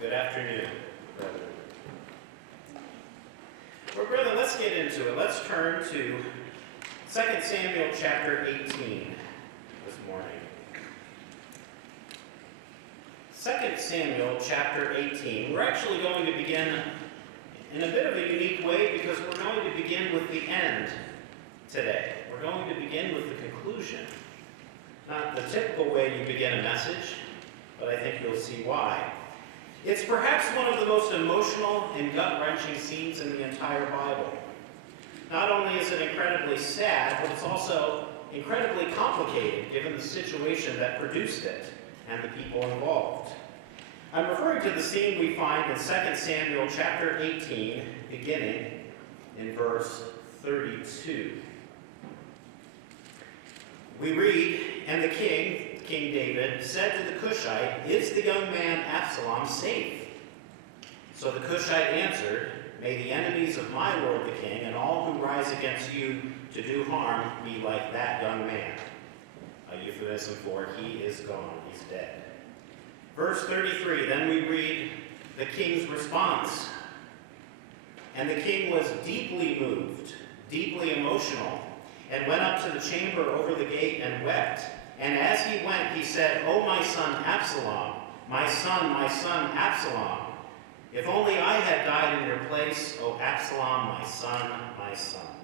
Good afternoon, brethren. Well, brethren, let's get into it. Let's turn to 2 Samuel chapter 18 this morning. 2 Samuel chapter 18. We're actually going to begin in a bit of a unique way because we're going to begin with the end today. We're going to begin with the conclusion. Not the typical way you begin a message, but I think you'll see why. It's perhaps one of the most emotional and gut-wrenching scenes in the entire Bible. Not only is it incredibly sad, but it's also incredibly complicated given the situation that produced it and the people involved. I'm referring to the scene we find in 2 Samuel chapter 18, beginning in verse 32. We read, "And the king, King David, said to the Cushite, 'Is the young man Absalom safe?' So the Cushite answered, 'May the enemies of my lord the king and all who rise against you to do harm be like that young man.'" A euphemism for he is gone, he's dead. Verse 33, then we read the king's response. "And the king was deeply moved, deeply emotional, and went up to the chamber over the gate and wept. And as he went, he said, 'O my son Absalom, my son Absalom, if only I had died in your place, O Absalom, my son, my son.'"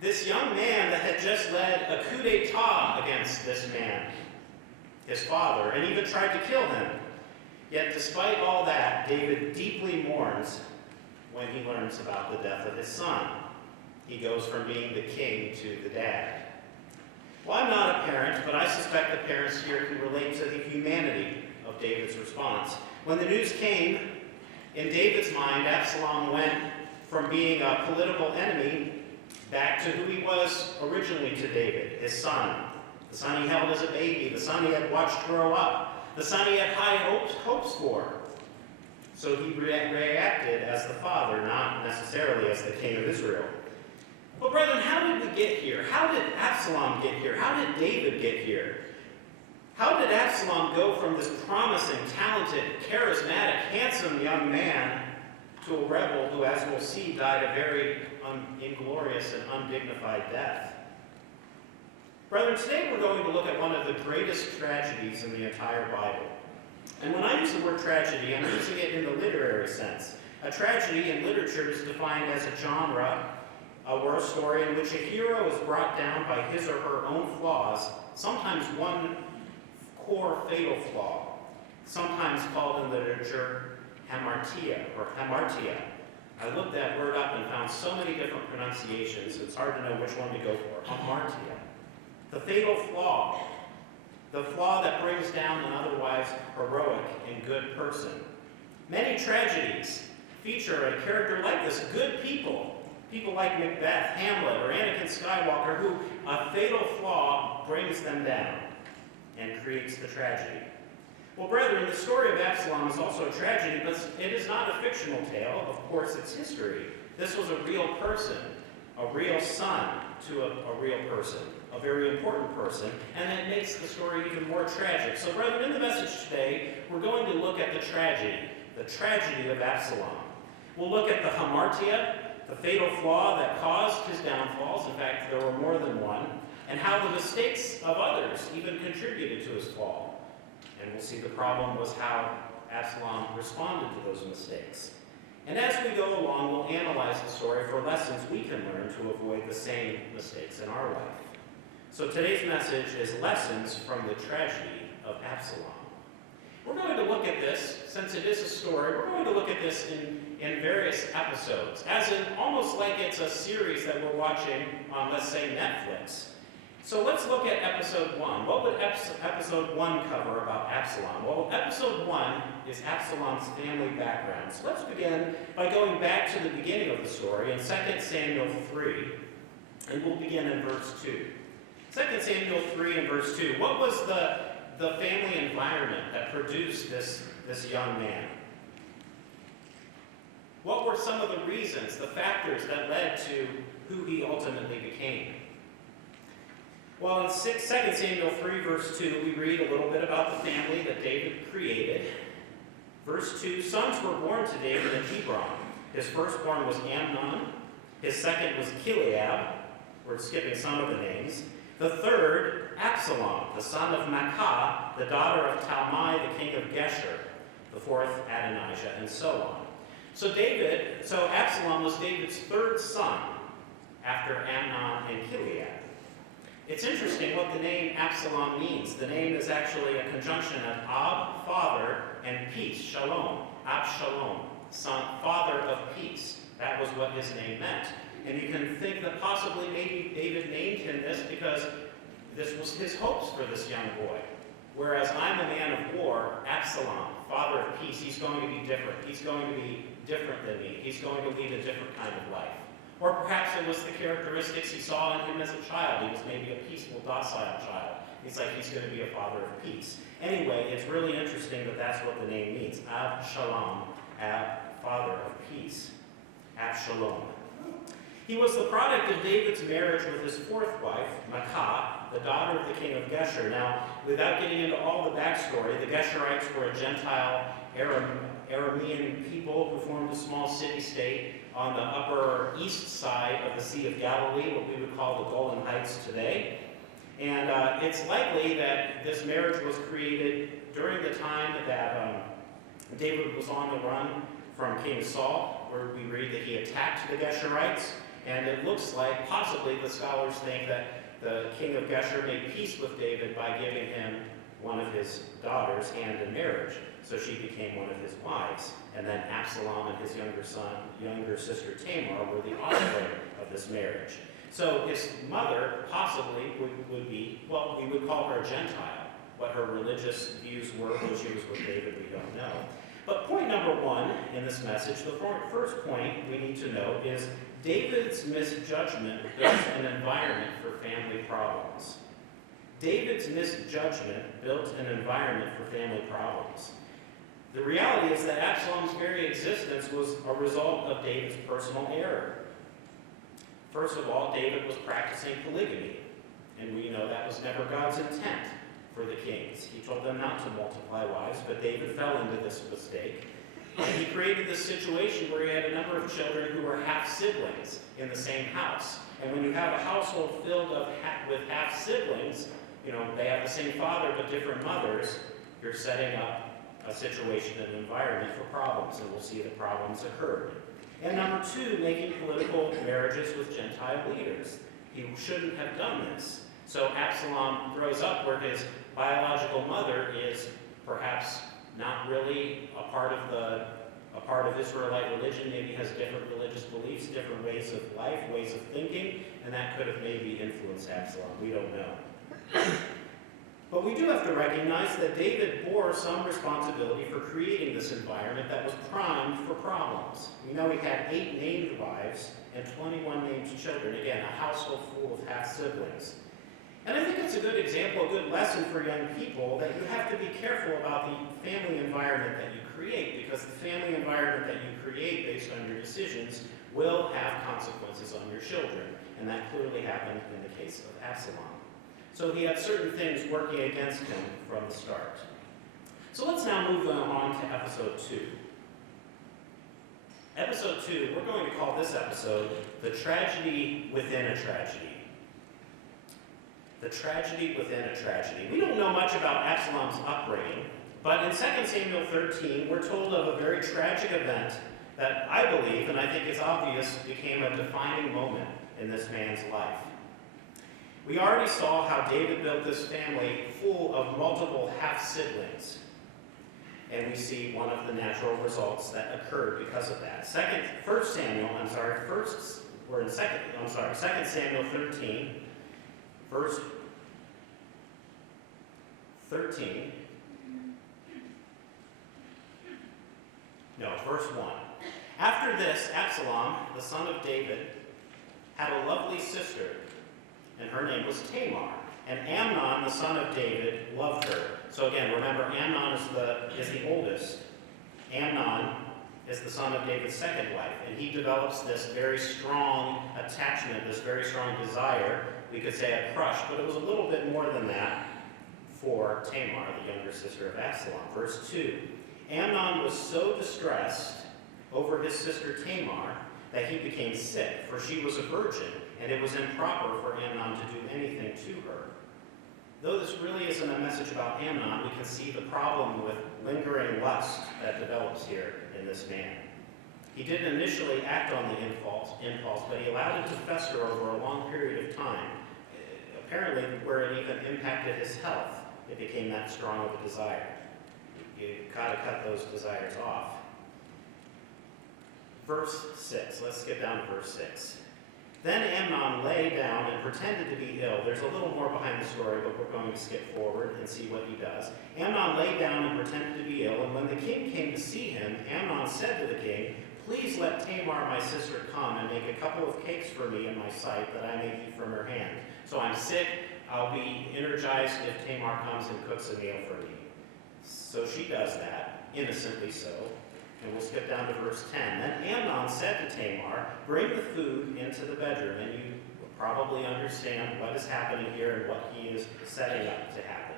This young man that had just led a coup d'etat against this man, his father, and even tried to kill him. Yet despite all that, David deeply mourns when he learns about the death of his son. He goes from being the king to the dad. Well, I'm not a parent, but I suspect the parents here can relate to the humanity of David's response. When the news came, in David's mind, Absalom went from being a political enemy back to who he was originally to David, his son. The son he held as a baby, the son he had watched grow up, the son he had high hopes for. So he reacted as the father, not necessarily as the king of Israel. But brethren, how did we get here? How did Absalom get here? How did David get here? How did Absalom go from this promising, talented, charismatic, handsome young man to a rebel who, as we'll see, died a very inglorious and undignified death? Brethren, today we're going to look at one of the greatest tragedies in the entire Bible. And when I use the word tragedy, I'm using it in the literary sense. A tragedy in literature is defined as a genre or a story in which a hero is brought down by his or her own flaws, sometimes one core fatal flaw, sometimes called in literature hamartia or hamartia. I looked that word up and found so many different pronunciations, it's hard to know which one to go for. Hamartia. The fatal flaw. The flaw that brings down an otherwise heroic and good person. Many tragedies feature a character like this, good people. People like Macbeth, Hamlet, or Anakin Skywalker, who a fatal flaw brings them down and creates the tragedy. Well, brethren, the story of Absalom is also a tragedy, but it is not a fictional tale. Of course, it's history. This was a real person, a real son to a real person, a very important person, and that makes the story even more tragic. So, brethren, in the message today, we're going to look at the tragedy of Absalom. We'll look at the hamartia, the fatal flaw that caused his downfalls. In fact, there were more than one. And how the mistakes of others even contributed to his fall. And we'll see the problem was how Absalom responded to those mistakes. And as we go along, we'll analyze the story for lessons we can learn to avoid the same mistakes in our life. So today's message is lessons from the tragedy of Absalom. We're going to look at this, since it is a story, we're going to look at this in various episodes, as in almost like it's a series that we're watching on, let's say, Netflix. So let's look at episode 1. What would episode 1 cover about Absalom? Well, episode 1 is Absalom's family background. So let's begin by going back to the beginning of the story in 2 Samuel 3, and we'll begin in verse 2. 2 Samuel 3 and verse 2. What was the family environment that produced this young man? What were some of the reasons, the factors that led to who he ultimately became? Well, in 2 Samuel 3, verse 2, we read a little bit about the family that David created. Verse 2, sons were born to David in Hebron. His firstborn was Amnon. His second was Chileab. We're skipping some of the names. The third, Absalom, the son of Maacah, the daughter of Talmai, the king of Geshur. The fourth, Adonijah, and so on. So Absalom was David's third son after Amnon and Chileab. It's interesting what the name Absalom means. The name is actually a conjunction of Ab, father, and peace, shalom. Absalom, son, father of peace. That was what his name meant. And you can think that possibly maybe David named him this because this was his hopes for this young boy. Whereas I'm a man of war, Absalom, father of peace, he's going to be different. He's going to be different than me. He's going to lead a different kind of life. Or perhaps it was the characteristics he saw in him as a child. He was maybe a peaceful, docile child. It's like he's going to be a father of peace. Anyway, it's really interesting that that's what the name means. Absalom, father of peace. Absalom. He was the product of David's marriage with his fourth wife, Maacah, the daughter of the king of Geshur. Now, without getting into all the backstory, the Geshurites were a Gentile Aramean people who formed a small city-state on the upper east side of the Sea of Galilee, what we would call the Golan Heights today. And it's likely that this marriage was created during the time that David was on the run from King Saul, where we read that he attacked the Geshurites. And it looks like, possibly the scholars think that the king of Geshur made peace with David by giving him one of his daughters hand in marriage. So she became one of his wives. And then Absalom and his younger sister Tamar were the offspring of this marriage. So his mother possibly would be, well, we would call her a Gentile. What her religious views were when she was with David, we don't know. But point number one in this message, the first point we need to know is David's misjudgment built an environment for family problems. David's misjudgment built an environment for family problems. The reality is that Absalom's very existence was a result of David's personal error. First of all, David was practicing polygamy, and we know that was never God's intent for the kings. He told them not to multiply wives, but David fell into this mistake. And he created this situation where he had a number of children who were half-siblings in the same house. And when you have a household filled with half-siblings, they have the same father but different mothers, you're setting up a situation, an environment for problems, and we'll see that problems occurred. And number two, making political marriages with Gentile leaders. He shouldn't have done this. So Absalom grows up where his biological mother is perhaps not really a part of Israelite religion, maybe has different religious beliefs, different ways of life, ways of thinking, and that could have maybe influenced Absalom. We don't know. But we do have to recognize that David bore some responsibility for creating this environment that was primed for problems. We know he had 8 named wives and 21 named children. Again, a household full of half-siblings. And I think it's a good example, a good lesson for young people, that you have to be careful about the family environment that you create, because the family environment that you create based on your decisions will have consequences on your children. And that clearly happened in the case of Absalom. So he had certain things working against him from the start. So let's now move on to episode 2. Episode 2, we're going to call this episode The Tragedy Within a Tragedy. The tragedy within a tragedy. We don't know much about Absalom's upbringing, but in 2 Samuel 13, we're told of a very tragic event that I believe, and I think it's obvious, became a defining moment in this man's life. We already saw how David built this family full of multiple half-siblings, and we see one of the natural results that occurred because of that. 2 Samuel 13, verse 1. After this, Absalom, the son of David, had a lovely sister, and her name was Tamar. And Amnon, the son of David, loved her. So again, remember, Amnon is the oldest. Amnon is the son of David's second wife, and he develops this very strong attachment, this very strong desire, we could say a crush, but it was a little bit more than that for Tamar, the younger sister of Absalom. Verse 2, Amnon was so distressed over his sister Tamar that he became sick, for she was a virgin, and it was improper for Amnon to do anything to her. Though this really isn't a message about Amnon, we can see the problem with lingering lust that develops here in this man. He didn't initially act on the impulse, but he allowed it to fester over a long period of time, apparently where it even impacted his health. It became that strong of a desire. You've got to cut those desires off. Verse 6. Let's skip down to verse 6. Then Amnon lay down and pretended to be ill. There's a little more behind the story, but we're going to skip forward and see what he does. Amnon lay down and pretended to be ill, and when the king came to see him, Amnon said to the king, "Please let Tamar, my sister, come and make a couple of cakes for me in my sight, that I may eat from her hand. So I'm sick. I'll be energized if Tamar comes and cooks a meal for me." So she does that, innocently so. And we'll skip down to verse 10. Then Amnon said to Tamar, "Bring the food into the bedroom," and you will probably understand what is happening here and what he is setting up to happen.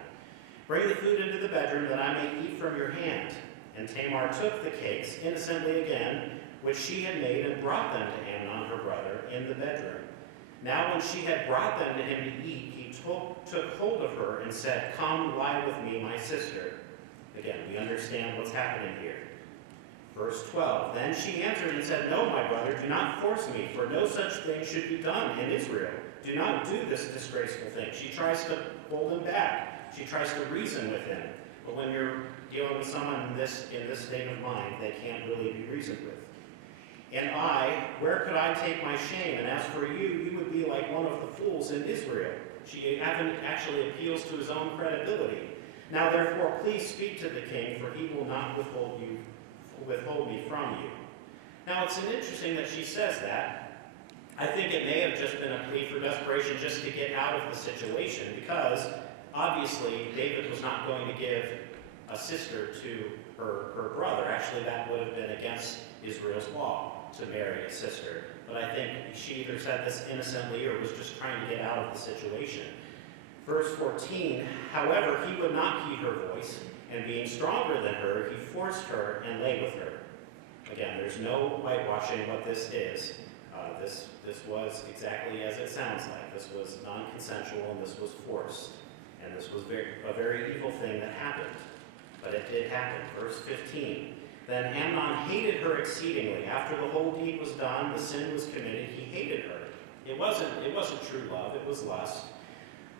"Bring the food into the bedroom, that I may eat from your hand." And Tamar took the cakes, innocently again, which she had made, and brought them to Amnon, her brother, in the bedroom. Now when she had brought them to him to eat, he took hold of her and said, "Come, lie with me, my sister." Again, we understand what's happening here. Verse 12, then she answered and said, "No, my brother, do not force me, for no such thing should be done in Israel. Do not do this disgraceful thing." She tries to hold him back. She tries to reason with him. But when you're dealing with someone in this state of mind, they can't really be reasoned with. "And where could I take my shame? And as for you, you would be like one of the fools in Israel." She actually appeals to his own credibility. "Now therefore, please speak to the king, for he will not withhold me from you." Now it's interesting that she says that. I think it may have just been a plea for desperation just to get out of the situation, because obviously David was not going to give a sister to her brother. Actually, that would have been against Israel's law to marry a sister. But I think she either said this innocently or was just trying to get out of the situation. Verse 14, however, he would not heed her voice, and being stronger than her, he forced her and lay with her. Again, there's no whitewashing what this is. This was exactly as it sounds like. This was non-consensual, and this was forced. And this was a very evil thing that happened. But it did happen. Verse 15, then Amnon hated her exceedingly. After the whole deed was done, the sin was committed, he hated her. It wasn't true love, it was lust.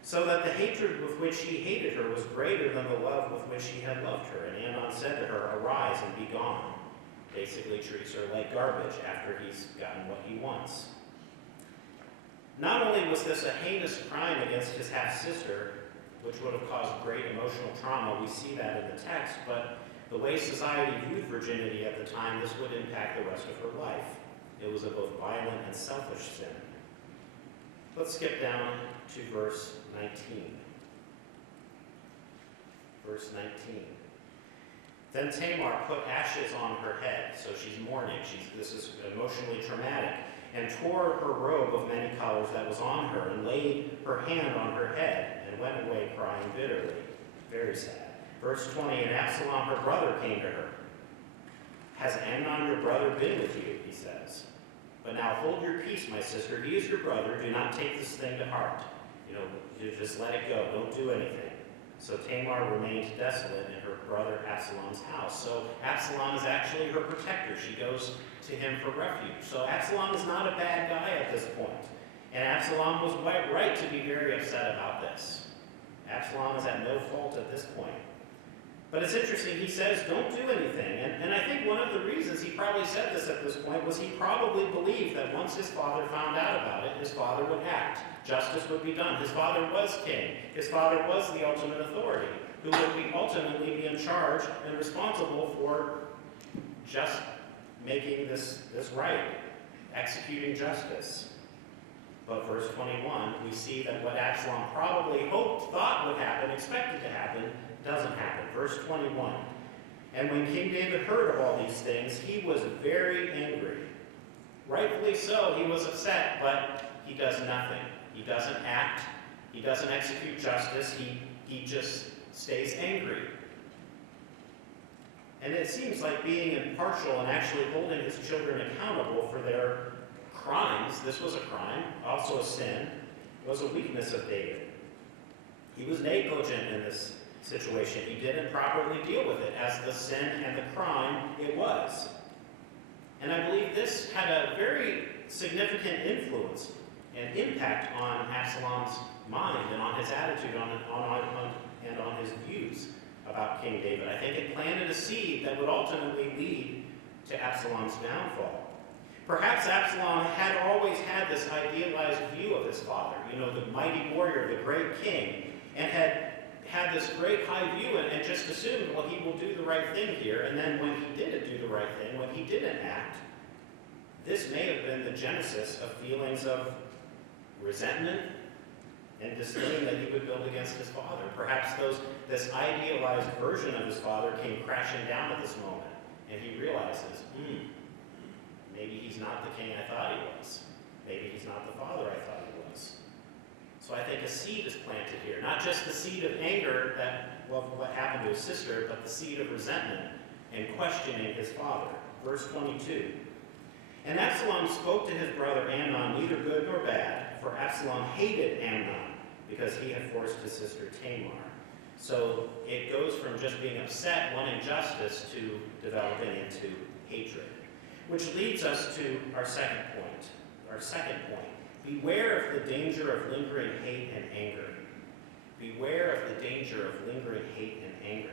So that the hatred with which he hated her was greater than the love with which he had loved her. And Amnon said to her, "Arise and be gone." Basically treats her like garbage after he's gotten what he wants. Not only was this a heinous crime against his half-sister, which would have caused great emotional trauma, we see that in the text, but the way society viewed virginity at the time, this would impact the rest of her life. It was a both violent and selfish sin. Let's skip down to verse 19. Verse 19. Then Tamar put ashes on her head, so she's mourning. This is emotionally traumatic, and tore her robe of many colors that was on her, and laid her hand on her head, and went away crying bitterly. Very sad. Verse 20, and Absalom, her brother, came to her. "Has Amnon, your brother, been with you?" he says. "But now hold your peace, my sister. He is your brother. Do not take this thing to heart." You just let it go. Don't do anything. So Tamar remained desolate in her brother Absalom's house. So Absalom is actually her protector. She goes to him for refuge. So Absalom is not a bad guy at this point. And Absalom was right to be very upset about this. Absalom is at no fault at this point. But it's interesting, he says, don't do anything. And I think one of the reasons he probably said this at this point was he probably believed that once his father found out about it, his father would act. Justice would be done. His father was king. His father was the ultimate authority, who would ultimately be in charge and responsible for just making this right, executing justice. But verse 21, we see that what Absalom probably thought would happen, expected to happen, doesn't happen. Verse 21, and when King David heard of all these things, he was very angry. Rightfully so, he was upset, but he does nothing. He doesn't act. He doesn't execute justice. He just stays angry. And it seems like being impartial and actually holding his children accountable for their crimes, this was a crime, also a sin, was a weakness of David. He was negligent in this situation. He didn't properly deal with it as the sin and the crime it was. And I believe this had a very significant influence and impact on Absalom's mind and on his attitude and on his views about King David. I think it planted a seed that would ultimately lead to Absalom's downfall. Perhaps Absalom had always had this idealized view of his father, the mighty warrior, the great king, and had this great high view and just assumed, well, he will do the right thing here. And then when he didn't do the right thing, when he didn't act, this may have been the genesis of feelings of resentment and disdain that he would build against his father. Perhaps this idealized version of his father came crashing down at this moment, and he realizes, maybe he's not the king I thought he was. Maybe he's not the father I thought he was. So I think a seed is planted here. Not just the seed of anger what happened to his sister, but the seed of resentment and questioning his father. Verse 22. And Absalom spoke to his brother Amnon, neither good nor bad, for Absalom hated Amnon because he had forced his sister Tamar. So it goes from just being upset, wanting justice, to developing into hatred. Which leads us to our second point. Our second point. Beware of the danger of lingering hate and anger. Beware of the danger of lingering hate and anger.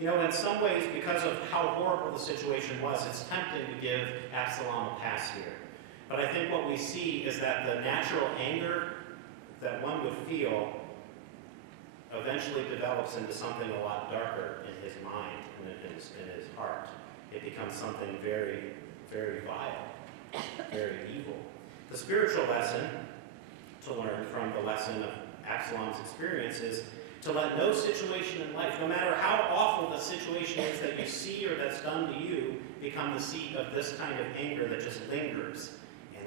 In some ways, because of how horrible the situation was, it's tempting to give Absalom a pass here. But I think what we see is that the natural anger that one would feel eventually develops into something a lot darker in his mind and in his heart. It becomes something very, very vile, very evil. The spiritual lesson to learn from the lesson of Absalom's experience is to let no situation in life, no matter how awful the situation is that you see or that's done to you, become the seed of this kind of anger that just lingers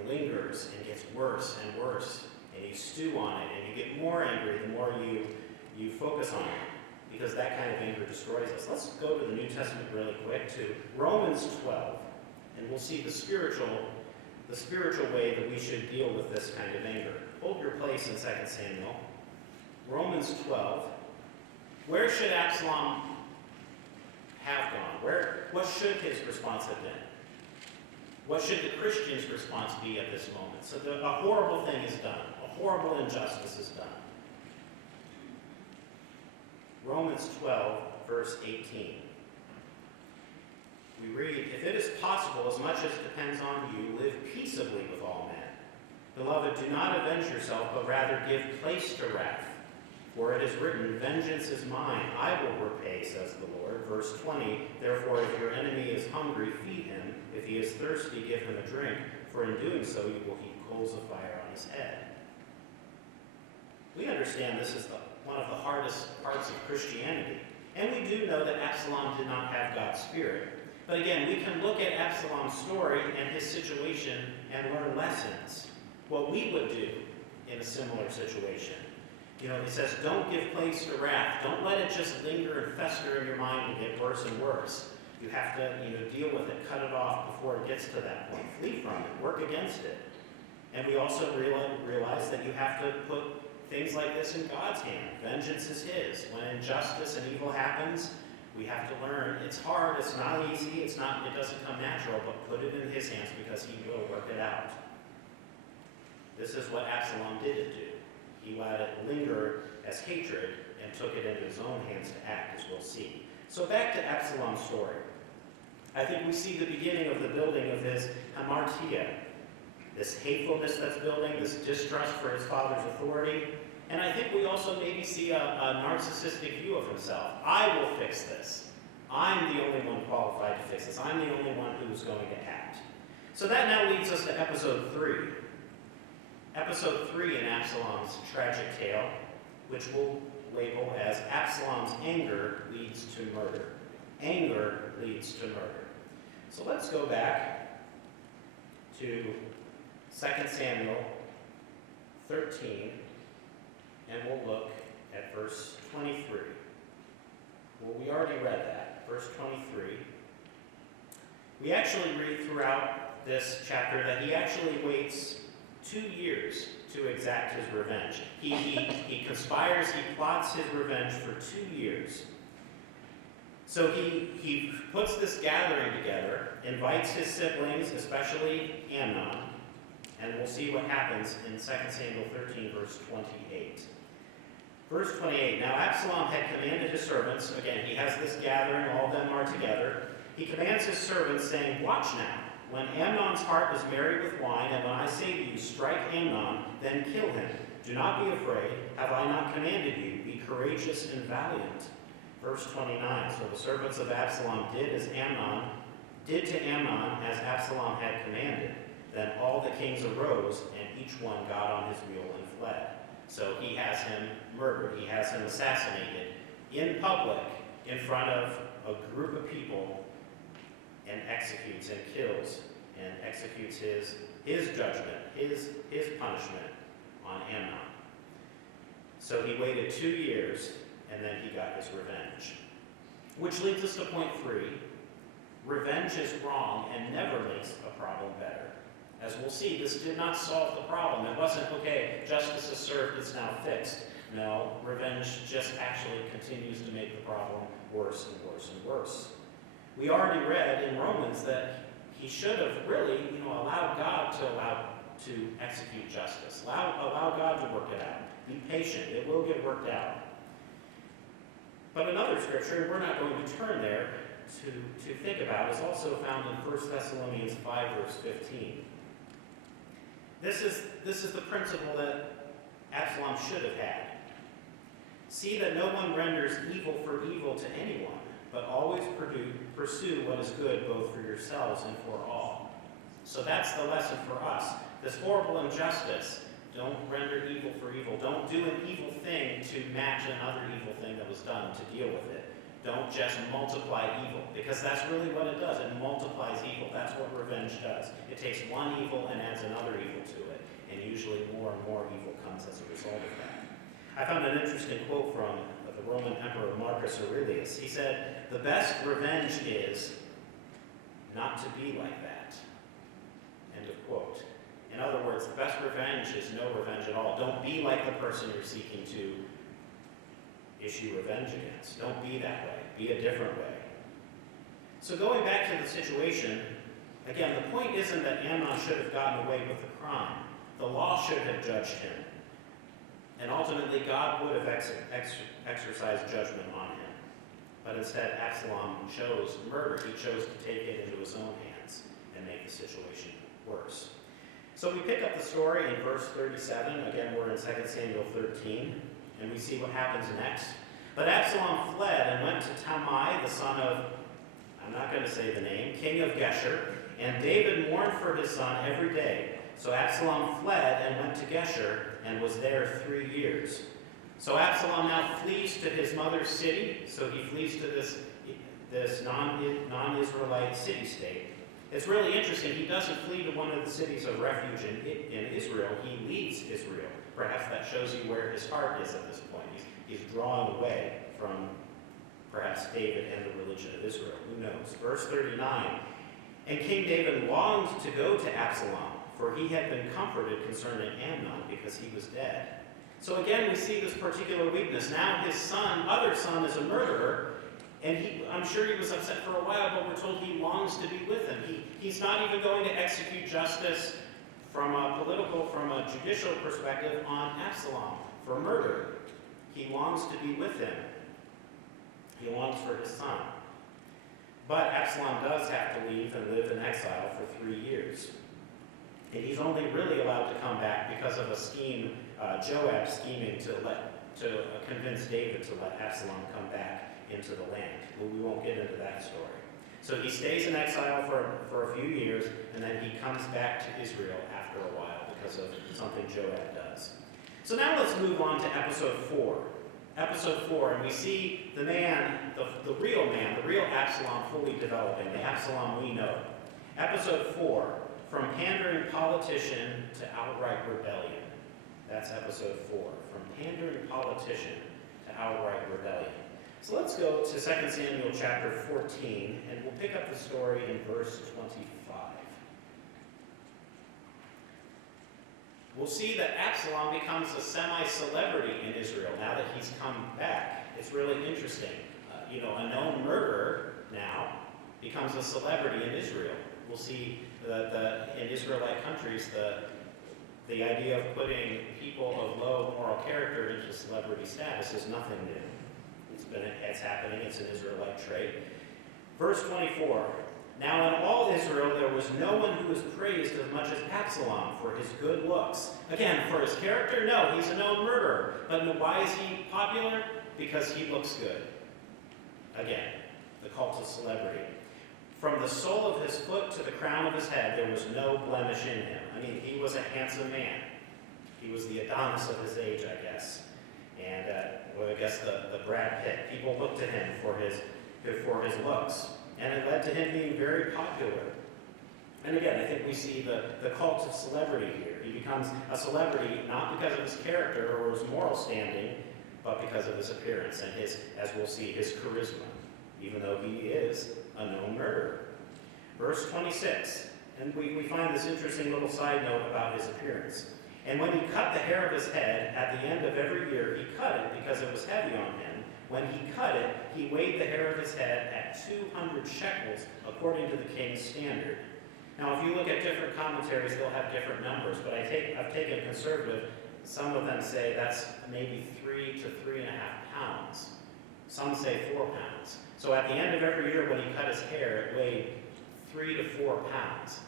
and gets worse and worse. And you stew on it, and you get more angry the more you focus on it, because that kind of anger destroys us. Let's go to the New Testament really quick to Romans 12, and we'll see the spiritual way that we should deal with this kind of anger. Hold your place in 2 Samuel. Romans 12. Where should Absalom have gone? What should his response have been? What should the Christian's response be at this moment? So a horrible thing is done. A horrible injustice is done. Romans 12, verse 18. We read, if it is possible, as much as depends on you, live peaceably with all men. Beloved, do not avenge yourself, but rather give place to wrath. For it is written, vengeance is mine, I will repay, says the Lord. Verse 20, therefore if your enemy is hungry, feed him. If he is thirsty, give him a drink, for in doing so you will heap coals of fire on his head. We understand this is one of the hardest parts of Christianity. And we do know that Absalom did not have God's Spirit. But again, we can look at Absalom's story and his situation and learn lessons. What we would do in a similar situation. It says, don't give place to wrath. Don't let it just linger and fester in your mind and get worse and worse. You have to, deal with it, cut it off before it gets to that point. Flee from it, work against it. And we also realize that you have to put things like this in God's hand. Vengeance is his. When injustice and evil happens, we have to learn. It's hard, it's not easy, it doesn't come natural, but put it in his hands because he will work it out. This is what Absalom didn't do. He let it linger as hatred and took it into his own hands to act, as we'll see. So back to Absalom's story. I think we see the beginning of the building of his hamartia, this hatefulness that's building, this distrust for his father's authority. And I think we also maybe see a narcissistic view of himself. I will fix this. I'm the only one qualified to fix this. I'm the only one who's going to act. So that now leads us to episode 3. Episode 3 in Absalom's tragic tale, which we'll label as Absalom's anger leads to murder. Anger leads to murder. So let's go back to 2 Samuel 13, and we'll look at verse 23. Well, we already read that. verse 23, we actually read throughout this chapter that he actually waits 2 years to exact his revenge. He conspires, he plots his revenge for 2 years. So he puts this gathering together, invites his siblings, especially Amnon, and we'll see what happens in 2 Samuel 13, verse 28. Verse 28, now Absalom had commanded his servants, again, he has this gathering, all of them are together. He commands his servants, saying, watch now. When Amnon's heart is merry with wine, and when I say to you, strike Amnon, then kill him. Do not be afraid. Have I not commanded you? Be courageous and valiant. Verse 29, so the servants of Absalom did to Amnon as Absalom had commanded. Then all the kings arose, and each one got on his mule and fled. So he has him murdered. He has him assassinated in public, in front of a group of people, and executes and kills and executes his judgment, his punishment on Amnon. So he waited 2 years, and then he got his revenge. Which leads us to point 3. Revenge is wrong and never makes a problem better. As we'll see, this did not solve the problem. It wasn't, okay, justice is served, it's now fixed. No, revenge just actually continues to make the problem worse and worse and worse. We already read in Romans that he should have really, allowed God to execute justice. Allow God to work it out. Be patient. It will get worked out. But another scripture, we're not going to turn there to think about, is also found in 1 Thessalonians 5, verse 15. This is the principle that Absalom should have had. See that no one renders evil for evil to anyone, but always pursue what is good both for yourselves and for all. So that's the lesson for us. This horrible injustice, don't render evil for evil. Don't do an evil thing to match another evil thing that was done to deal with it. Don't just multiply evil, because that's really what it does. It multiplies evil. That's what revenge does. It takes one evil and adds another evil to it, and usually more and more evil comes as a result of that. I found an interesting quote from the Roman Emperor Marcus Aurelius. He said, the best revenge is not to be like that. End of quote. In other words, the best revenge is no revenge at all. Don't be like the person you're seeking to issue revenge against. Don't be that way. Be a different way. So going back to the situation, again, the point isn't that Amnon should have gotten away with the crime. The law should have judged him. And ultimately, God would have exercised judgment on him. But instead, Absalom chose murder. He chose to take it into his own hands and make the situation worse. So we pick up the story in verse 37. Again, we're in 2 Samuel 13, and we see what happens next. But Absalom fled and went to Talmai, the son of, I'm not going to say the name, king of Geshur, and David mourned for his son every day. So Absalom fled and went to Geshur and was there 3 years. So Absalom now flees to his mother's city. So he flees to this non-Israelite city-state. It's really interesting. He doesn't flee to one of the cities of refuge in Israel. He leaves Israel. Perhaps that shows you where his heart is at this point. He's drawing away from perhaps David and the religion of Israel. Who knows? Verse 39. And King David longed to go to Absalom, for he had been comforted concerning Amnon because he was dead. So again, we see this particular weakness. Now his other son is a murderer, and I'm sure he was upset for a while, but we're told he longs to be with him. He's not even going to execute justice from a judicial perspective on Absalom for murder. He longs to be with him. He longs for his son. But Absalom does have to leave and live in exile for 3 years. And he's only really allowed to come back because of a scheme, Joab scheming to convince David to let Absalom come back into the land. Well, we won't get into that story. So he stays in exile for a few years, and then he comes back to Israel after a while because of something Joab does. So now let's move on to episode 4. Episode 4, and we see the man, the real Absalom fully developing, the Absalom we know. Episode 4, from pandering politician to outright rebellion. That's episode 4, from pandering politician to outright rebellion. So let's go to 2 Samuel chapter 14, and we'll pick up the story in verse 25. We'll see that Absalom becomes a semi-celebrity in Israel now that he's come back. It's really interesting. A known murderer now becomes a celebrity in Israel. We'll see that in Israelite countries, the idea of putting people of low moral character into celebrity status is nothing new. It's happening. It's an Israelite trait. Verse 24. Now in all Israel there was no one who was praised as much as Absalom for his good looks. Again, for his character, no, he's a known murderer. But why is he popular? Because he looks good. Again, the cult of celebrity. From the sole of his foot to the crown of his head, there was no blemish in him. I mean, he was a handsome man. He was the Adonis of his age, I guess. And, I guess the Brad Pitt. People looked to him for his looks. And it led to him being very popular. And again, I think we see the cult of celebrity here. He becomes a celebrity not because of his character or his moral standing, but because of his appearance and as we'll see, his charisma, even though he is a known murderer. Verse 26, and we find this interesting little side note about his appearance. And when he cut the hair of his head, at the end of every year, he cut it because it was heavy on him. When he cut it, he weighed the hair of his head at 200 shekels, according to the king's standard. Now, if you look at different commentaries, they'll have different numbers, but I've taken conservative. Some of them say that's maybe 3 to 3.5 pounds. Some say 4 pounds. So at the end of every year when he cut his hair, it weighed 3 to 4 pounds.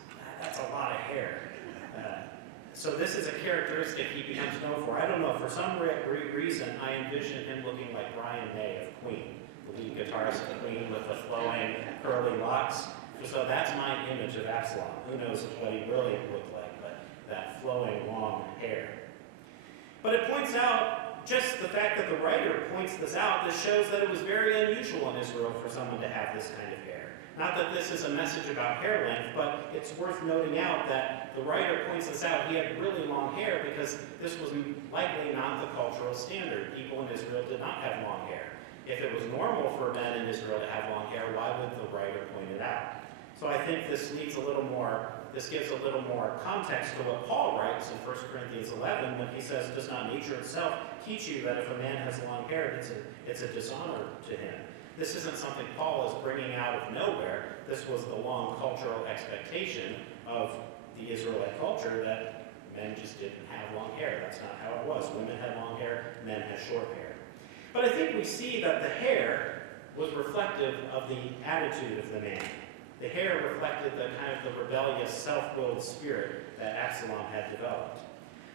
That's a lot of hair. So this is a characteristic he becomes known for. I don't know, for some reason, I envision him looking like Brian May of Queen, the lead guitarist of Queen with the flowing, curly locks. So that's my image of Absalom. Who knows what he really looked like, but that flowing, long hair. But it points out, just the fact that the writer points this out, this shows that it was very unusual in Israel for someone to have this kind of hair. Not that this is a message about hair length, but it's worth noting out that the writer points this out. He had really long hair because this was likely not the cultural standard. People in Israel did not have long hair. If it was normal for men in Israel to have long hair, why would the writer point it out? So I think this gives a little more context to what Paul writes in 1 Corinthians 11 when he says, does not nature itself teach you that if a man has long hair, it's a dishonor to him? This isn't something Paul is bringing out of nowhere. This was the long cultural expectation of the Israelite culture that men just didn't have long hair. That's not how it was. Women had long hair, men had short hair. But I think we see that the hair was reflective of the attitude of the man. The hair reflected the kind of the rebellious, self-willed spirit that Absalom had developed.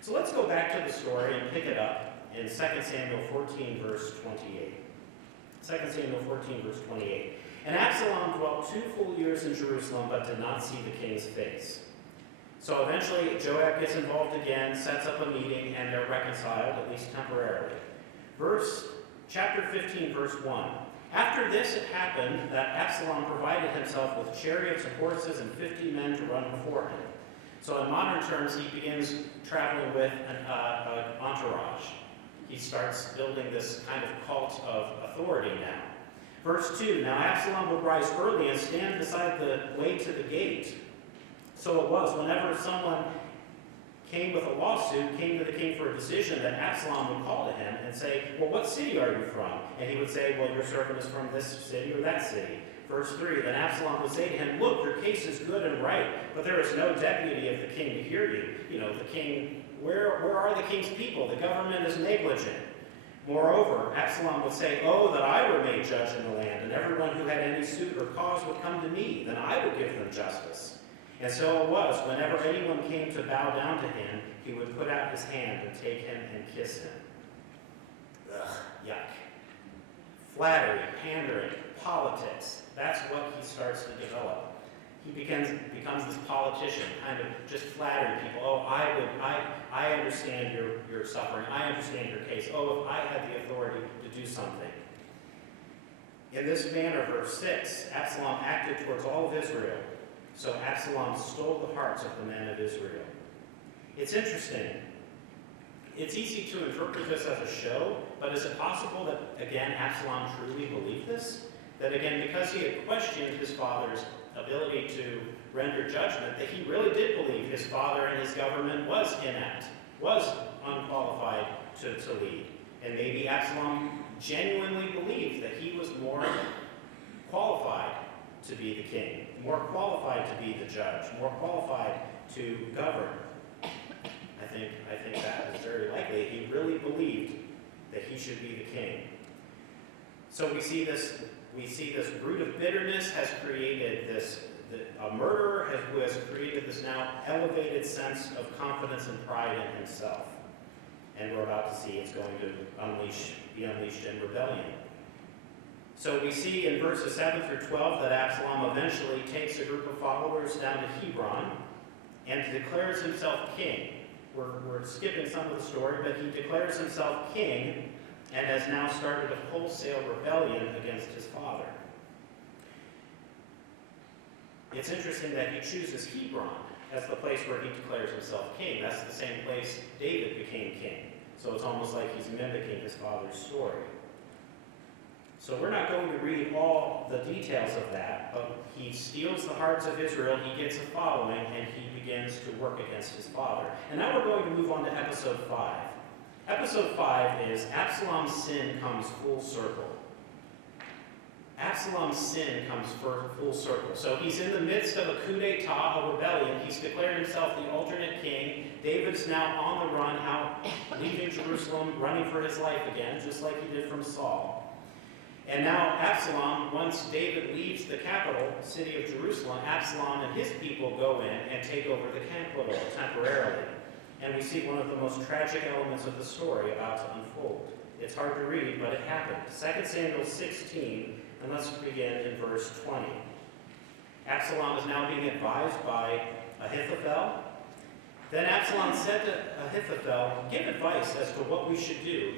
So let's go back to the story and pick it up in 2 Samuel 14, verse 28. 2 Samuel 14, verse 28. And Absalom dwelt 2 full years in Jerusalem, but did not see the king's face. So eventually, Joab gets involved again, sets up a meeting, and they're reconciled, at least temporarily. Chapter 15, verse 1. After this it happened that Absalom provided himself with chariots and horses and 50 men to run before him. So in modern terms, he begins traveling with an entourage. He starts building this kind of cult of authority now. Verse 2, now Absalom would rise early and stand beside the way to the gate. So it was, whenever someone came with a lawsuit, came to the king for a decision, that Absalom would call to him and say, well, what city are you from? And he would say, well, your servant is from this city or that city. Verse 3, then Absalom would say to him, look, your case is good and right, but there is no deputy of the king to hear you. You know, the king, where are the king's people? The government is negligent. Moreover, Absalom would say, oh, that I were made judge in the land, and everyone who had any suit or cause would come to me, then I would give them justice. And so it was, whenever anyone came to bow down to him, he would put out his hand and take him and kiss him. Ugh, yuck. Flattery, pandering, politics, that's what he starts to develop. He becomes this politician, kind of just flattering people. Oh, I understand your suffering. I understand your case. Oh, if I had the authority to do something. In this manner, verse 6, Absalom acted towards all of Israel. So Absalom stole the hearts of the men of Israel. It's interesting. it's easy to interpret this as a show, but is it possible that, again, Absalom truly believed this? That, again, because he had questioned his father's ability to render judgment, that he really did believe his father and his government was inept, was unqualified to lead. And maybe Absalom genuinely believed that he was more qualified to be the king, more qualified to be the judge, more qualified to govern. I think that is very likely. He really believed that he should be the king. So we see this root of bitterness has created a murderer who has created this now elevated sense of confidence and pride in himself. And we're about to see it's going to be unleashed in rebellion. So we see in verses 7 through 12 that Absalom eventually takes a group of followers down to Hebron and declares himself king. We're skipping some of the story, but he declares himself king and has now started a wholesale rebellion against his father. It's interesting that he chooses Hebron as the place where he declares himself king. That's the same place David became king. So it's almost like he's mimicking his father's story. So we're not going to read all the details of that, but he steals the hearts of Israel, he gets a following, and he begins to work against his father. And now we're going to move on to episode 5. Episode 5 is Absalom's sin comes full circle. Absalom's sin comes full circle. So he's in the midst of a coup d'etat, a rebellion. He's declared himself the alternate king. David's now on the run, out leaving Jerusalem, running for his life again, just like he did from Saul. And now Absalom, once David leaves the capital city of Jerusalem, Absalom and his people go in and take over the capital temporarily. And we see one of the most tragic elements of the story about to unfold. It's hard to read, but it happened. 2 Samuel 16, and let's begin in verse 20. Absalom is now being advised by Ahithophel. Then Absalom said to Ahithophel, give advice as to what we should do.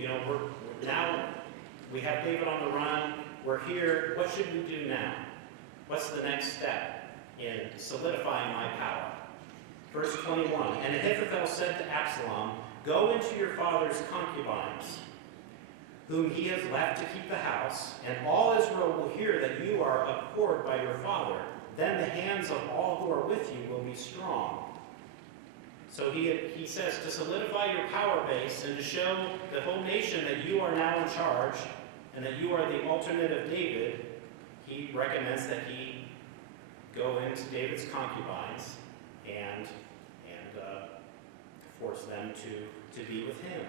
We have David on the run. We're here. What should we do now? What's the next step in solidifying my power? Verse 21, and Ahithophel said to Absalom, go into your father's concubines, whom he has left to keep the house, and all Israel will hear that you are abhorred by your father. Then the hands of all who are with you will be strong. So he says to solidify your power base and to show the whole nation that you are now in charge and that you are the alternate of David, he recommends that he go into David's concubines and force them to be with him.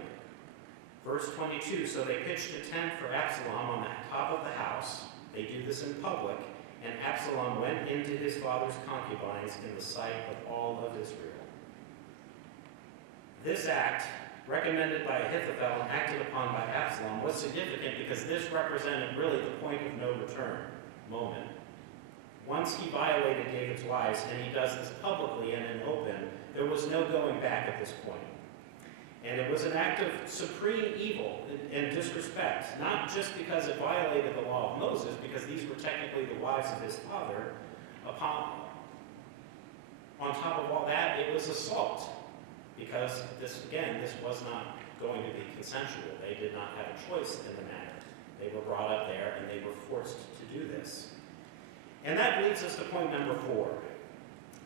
Verse 22, so they pitched a tent for Absalom on the top of the house. They do this in public, and Absalom went into his father's concubines in the sight of all of Israel. This act, recommended by Ahithophel and acted upon by Absalom, was significant because this represented really the point of no return moment. Once he violated David's wives, and he does this publicly and in open, there was no going back at this point. And it was an act of supreme evil and disrespect, not just because it violated the law of Moses, because these were technically the wives of his father. On top of all that, it was assault, because this was not going to be consensual. They did not have a choice in the matter. They were brought up there, and they were forced to do this. And that leads us to point number 4.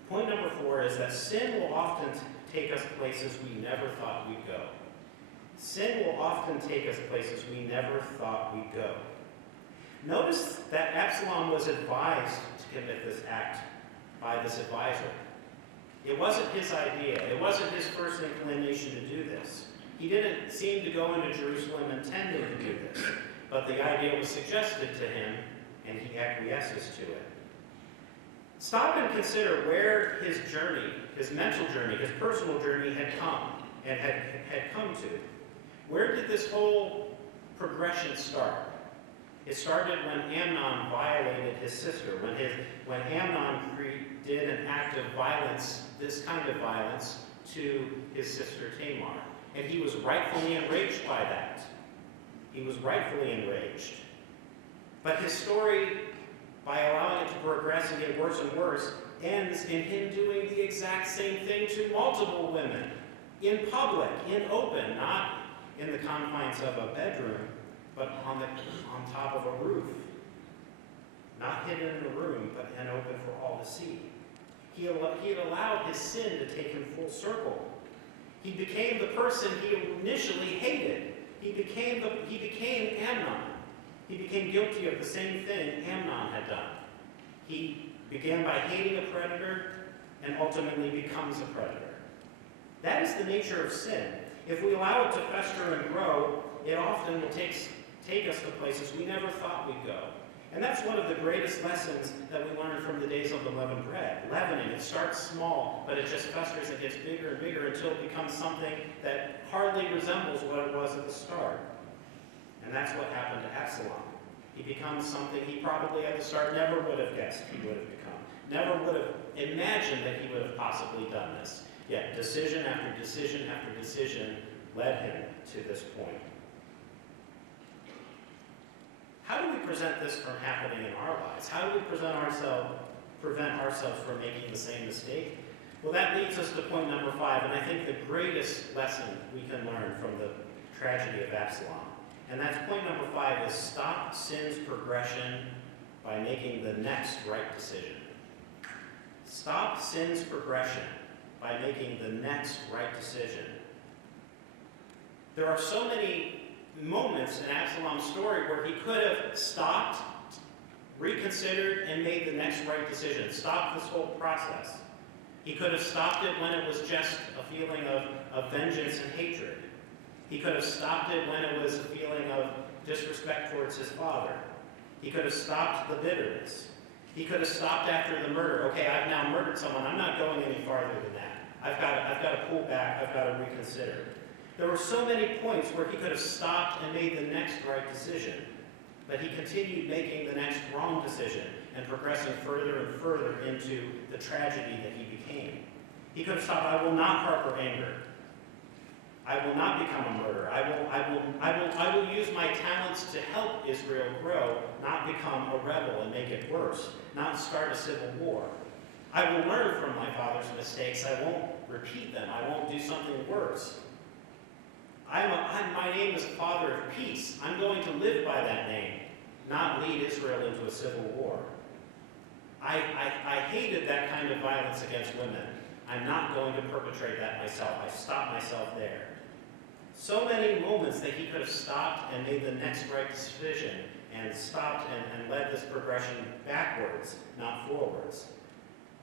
Point number 4 is that sin will often take us places we never thought we'd go. Sin will often take us places we never thought we'd go. Notice that Absalom was advised to commit this act by this advisor. It wasn't his idea. It wasn't his first inclination to do this. He didn't seem to go into Jerusalem intending to do this, but the idea was suggested to him, and he acquiesces to it. Stop and consider where his journey, his mental journey, his personal journey had come and had come to. Where did this whole progression start? It started when Amnon violated his sister, when Amnon did an act of violence, this kind of violence, to his sister Tamar. And he was rightfully enraged by that. He was rightfully enraged. But his story, by allowing it to progress and get worse and worse, ends in him doing the exact same thing to multiple women in public, in open, not in the confines of a bedroom, but on top of a roof. Not hidden in a room, but and open for all to see. He had allowed his sin to take him full circle. He became the person he initially hated. He became Amnon. He became guilty of the same thing Amnon had done. He began by hating a predator and ultimately becomes a predator. That is the nature of sin. If we allow it to fester and grow, it often will take us to places we never thought we'd go. And that's one of the greatest lessons that we learn from the days of the leavened bread. Leavening, it starts small, but it just festers and gets bigger and bigger until it becomes something that hardly resembles what it was at the start. And that's what happened to Absalom. He becomes something he probably at the start never would have guessed he would have become. Never would have imagined that he would have possibly done this. Yet decision after decision after decision led him to this point. How do we prevent this from happening in our lives? How do we prevent ourselves from making the same mistake? Well, that leads us to point number 5, and I think the greatest lesson we can learn from the tragedy of Absalom. And that's point number 5 is stop sin's progression by making the next right decision. Stop sin's progression by making the next right decision. There are so many moments in Absalom's story where he could have stopped, reconsidered, and made the next right decision. Stopped this whole process. He could have stopped it when it was just a feeling of vengeance and hatred. He could have stopped it when it was a feeling of disrespect towards his father. He could have stopped the bitterness. He could have stopped after the murder. Okay, I've now murdered someone. I'm not going any farther than that. I've got to pull back. I've got to reconsider. There were so many points where he could have stopped and made the next right decision, but he continued making the next wrong decision and progressing further and further into the tragedy that he became. He could have stopped. I will not harbor anger. I will not become a murderer. I will use my talents to help Israel grow, not become a rebel and make it worse, not start a civil war. I will learn from my father's mistakes. I won't repeat them. I won't do something worse. My name is Father of Peace. I'm going to live by that name, not lead Israel into a civil war. I hated that kind of violence against women. I'm not going to perpetrate that myself. I stopped myself there. So many moments that he could have stopped and made the next right decision and stopped and led this progression backwards, not forwards.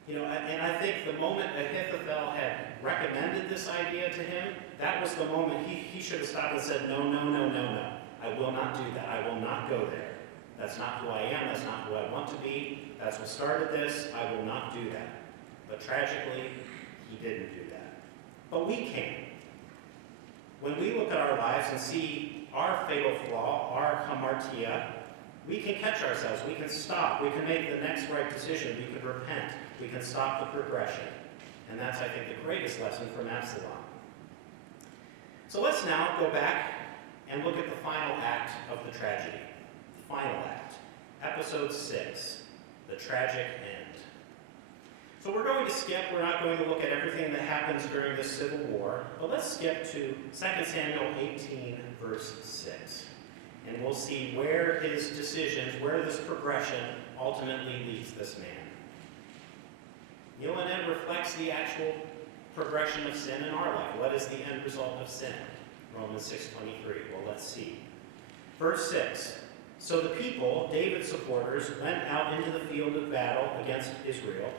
And I think the moment Ahithophel had recommended this idea to him, that was the moment he should have stopped and said, no. I will not do that. I will not go there. That's not who I am. That's not who I want to be. That's what started this. I will not do that. But tragically, he didn't do that. But we can. When we look at our lives and see our fatal flaw, our hamartia, we can catch ourselves. We can stop. We can make the next right decision. We can repent. We can stop the progression. And that's, I think, the greatest lesson from Absalom. So let's now go back and look at the final act of the tragedy. The final act. Episode 6, the tragic end. So we're going to skip. We're not going to look at everything that happens during this civil war. But let's skip to 2 Samuel 18, verse 6. And we'll see where his decisions, where this progression ultimately leads this man. And it reflects the actual progression of sin in our life. What is the end result of sin? Romans 6:23. Well, let's see. Verse 6. So the people, David's supporters, went out into the field of battle against Israel.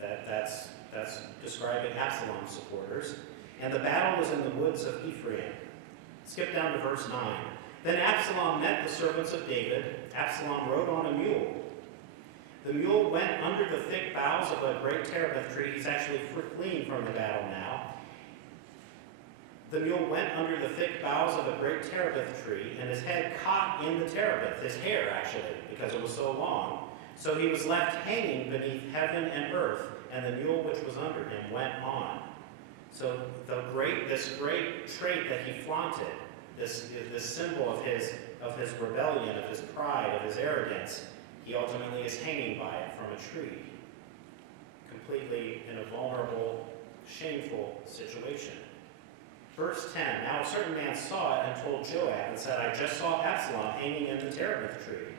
That's describing Absalom's supporters. And the battle was in the woods of Ephraim. Skip down to verse 9. Then Absalom met the servants of David. Absalom rode on a mule. The mule went under the thick boughs of a great terebinth tree. He's actually fleeing from the battle now. The mule went under the thick boughs of a great terebinth tree, and his head caught in the terebinth, his hair actually, because it was so long. So he was left hanging beneath heaven and earth, and the mule which was under him went on. So this great trait that he flaunted, this symbol of his rebellion, of his pride, of his arrogance, he ultimately is hanging by it from a tree, completely in a vulnerable, shameful situation. Verse 10, now a certain man saw it and told Joab and said, I just saw Absalom hanging in the terebinth tree.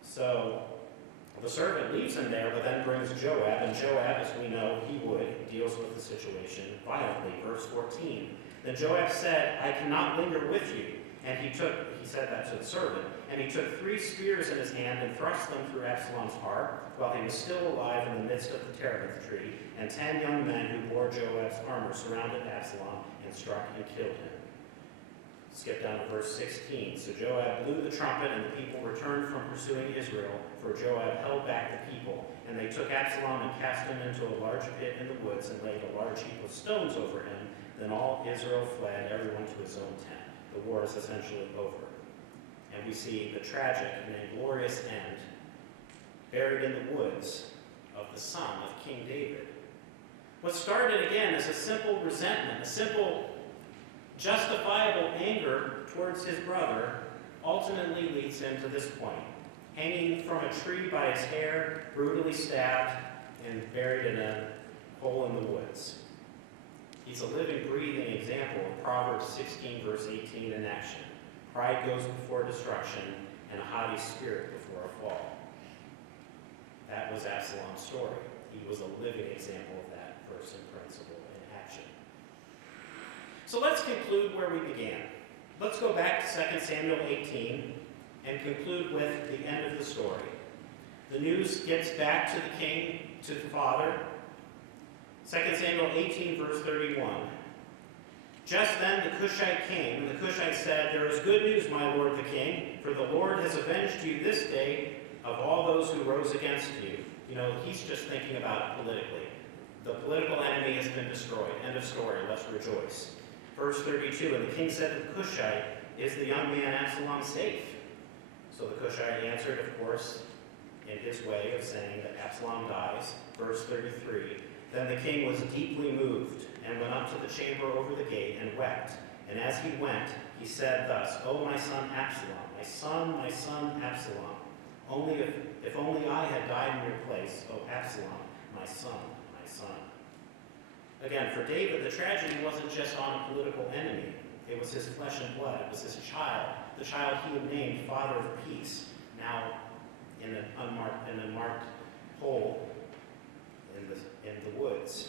So the servant leaves him there, but then brings Joab, and Joab, as we know he would, deals with the situation violently. Verse 14, then Joab said, I cannot linger with you. And he said that to the servant, and he took 3 spears in his hand and thrust them through Absalom's heart while he was still alive in the midst of the terebinth tree. And 10 young men who bore Joab's armor surrounded Absalom and struck and killed him. Skip down to verse 16. So Joab blew the trumpet, and the people returned from pursuing Israel, for Joab held back the people. And they took Absalom and cast him into a large pit in the woods and laid a large heap of stones over him. Then all Israel fled, everyone to his own tent. The war is essentially over. And we see the tragic and inglorious end, buried in the woods, of the son of King David. What started again as a simple resentment, a simple justifiable anger towards his brother, ultimately leads him to this point, hanging from a tree by his hair, brutally stabbed, and buried in a hole in the woods. He's a living, breathing example of Proverbs 16, verse 18 in action. Pride goes before destruction, and a haughty spirit before a fall. That was Absalom's story. He was a living example of that verse and principle in action. So let's conclude where we began. Let's go back to 2 Samuel 18 and conclude with the end of the story. The news gets back to the king, to the father. 2 Samuel 18, verse 31. Just then the Cushite came, and the Cushite said, there is good news, my lord the king, for the Lord has avenged you this day of all those who rose against you. You know, he's just thinking about it politically. The political enemy has been destroyed. End of story. Let's rejoice. Verse 32, and the king said to the Cushite, is the young man Absalom safe? So the Cushite answered, of course, in his way of saying that Absalom dies. Verse 33, then the king was deeply moved and went up to the chamber over the gate and wept. And as he went, he said thus, O my son Absalom, my son Absalom, if only I had died in your place, O Absalom, my son, my son. Again, for David, the tragedy wasn't just on a political enemy. It was his flesh and blood. It was his child, the child he had named Father of Peace, now in a marked hole in the woods.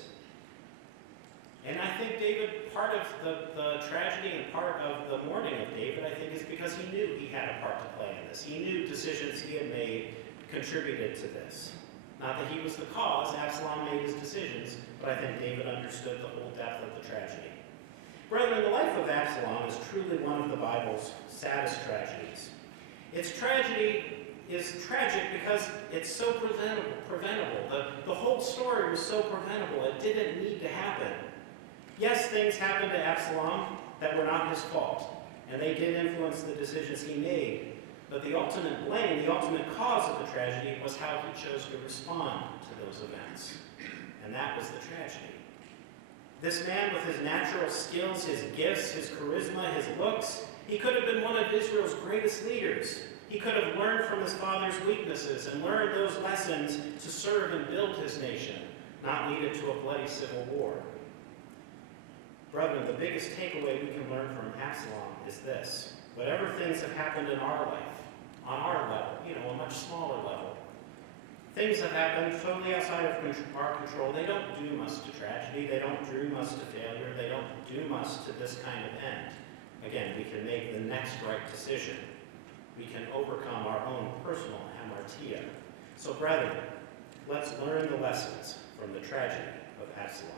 And I think David, part of the tragedy and part of the mourning of David, I think, is because he knew he had a part to play in this. He knew decisions he had made contributed to this. Not that he was the cause, Absalom made his decisions, but I think David understood the whole depth of the tragedy. Brethren, the life of Absalom is truly one of the Bible's saddest tragedies. Its tragedy is tragic because it's so preventable. The whole story was so preventable. It didn't need to happen. Yes, things happened to Absalom that were not his fault, and they did influence the decisions he made. But the ultimate blame, the ultimate cause of the tragedy was how he chose to respond to those events. And that was the tragedy. This man with his natural skills, his gifts, his charisma, his looks, he could have been one of Israel's greatest leaders. He could have learned from his father's weaknesses and learned those lessons to serve and build his nation, not lead it to a bloody civil war. Brethren, the biggest takeaway we can learn from Absalom is this. Whatever things have happened in our life, on our level, a much smaller level, things have happened totally outside of our control. They don't doom us to tragedy. They don't doom us to failure. They don't doom us to this kind of end. Again, we can make the next right decision. We can overcome our own personal hamartia. So, brethren, let's learn the lessons from the tragedy of Absalom.